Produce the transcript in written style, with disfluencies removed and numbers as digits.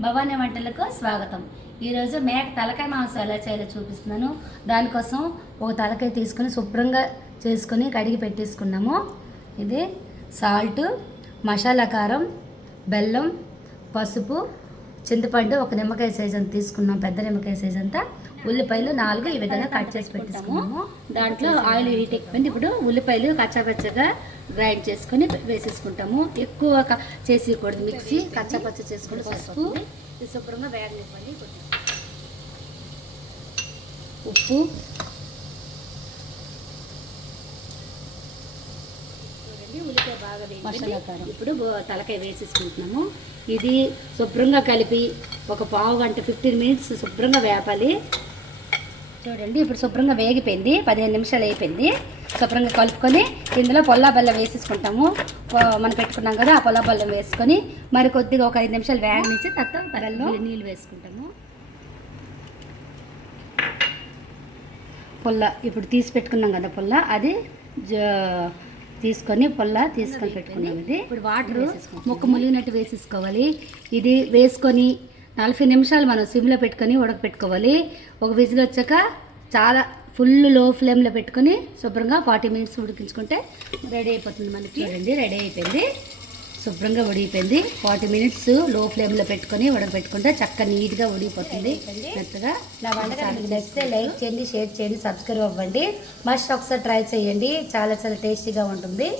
భవానీ వంటలకు స్వాగతం. ఈరోజు మేక తలకాయ మాంసం ఎలా చేయాలో చూపిస్తున్నాను. దానికోసం ఒక తలకాయ తీసుకొని శుభ్రంగా చేసుకొని కడిగి పెట్టేసుకున్నాము. ఇది సాల్ట్, మసాలా కారం, బెల్లం, పసుపు, చింతపండు ఒక నిమ్మకాయ సైజ్ అంత తీసుకున్నాం, పెద్ద నిమ్మకాయ సైజ్ అంతా. ఉల్లిపాయలు 4 ఈ విధంగా కట్ చేసి పెట్టేసుకున్నాము. దాంట్లో ఆయిల్ హీట్ ఎక్కువైంది. ఇప్పుడు ఉల్లిపాయలు కచ్చాపచ్చగా గ్రైండ్ చేసుకొని వేసేసుకుంటాము. ఎక్కువ చేసేయకూడదు, మిక్సీ కచ్చాపచ్చ చేసుకొని పసుపు శుభ్రంగా వేగనివ్వండి. ఉప్పు, ఉల్లిపాయ బాగా వేసి ఇప్పుడు తలకాయ వేసేసుకుంటున్నాము. ఇది శుభ్రంగా కలిపి ఒక పావు గంట 15 మినిట్స్ శుభ్రంగా వేపాలి. చూడండి, ఇప్పుడు శుభ్రంగా వేగిపోయింది, 15 నిమిషాలు అయిపోయింది. శుభ్రంగా కలుపుకొని ఇందులో పొల్లా బెల్లం వేసేసుకుంటాము. మనం పెట్టుకున్నాం కదా, ఆ పొల్లా బెల్లం వేసుకొని మరి కొద్దిగా ఒక 5 నిమిషాలు వేగనిచ్చి తర్వాత బెల్లం నీళ్ళు వేసుకుంటాము. పొల్ల ఇప్పుడు తీసి పెట్టుకున్నాం కదా, పొల్ల అది తీసుకొని పెట్టుకున్నాం. ఇది ఇప్పుడు వాటర్ ముక్క ములిగినట్టు వేసేసుకోవాలి. ఇది వేసుకొని 40 నిమిషాలు మనం సిమ్లో పెట్టుకొని ఉడకపెట్టుకోవాలి. ఒక విజిల్ వచ్చాక చాలా ఫుల్ లో ఫ్లేమ్లో పెట్టుకొని శుభ్రంగా 40 మినిట్స్ ఉడికించుకుంటే రెడీ అయిపోతుంది మనకి. చూడండి, రెడీ అయిపోయింది, శుభ్రంగా ఉడికిపోయింది. 40 మినిట్స్ లో ఫ్లేమ్లో పెట్టుకొని ఉడకపెట్టుకుంటే చక్కగా నీట్గా ఉడికిపోతుంది మెత్తగా. నా వంటకం నచ్చితే లైక్ చేయండి, షేర్ చేయండి, సబ్స్క్రైబ్ అవ్వండి. మస్ట్ ఒకసారి ట్రై చేయండి, చాలా చాలా టేస్టీగా ఉంటుంది.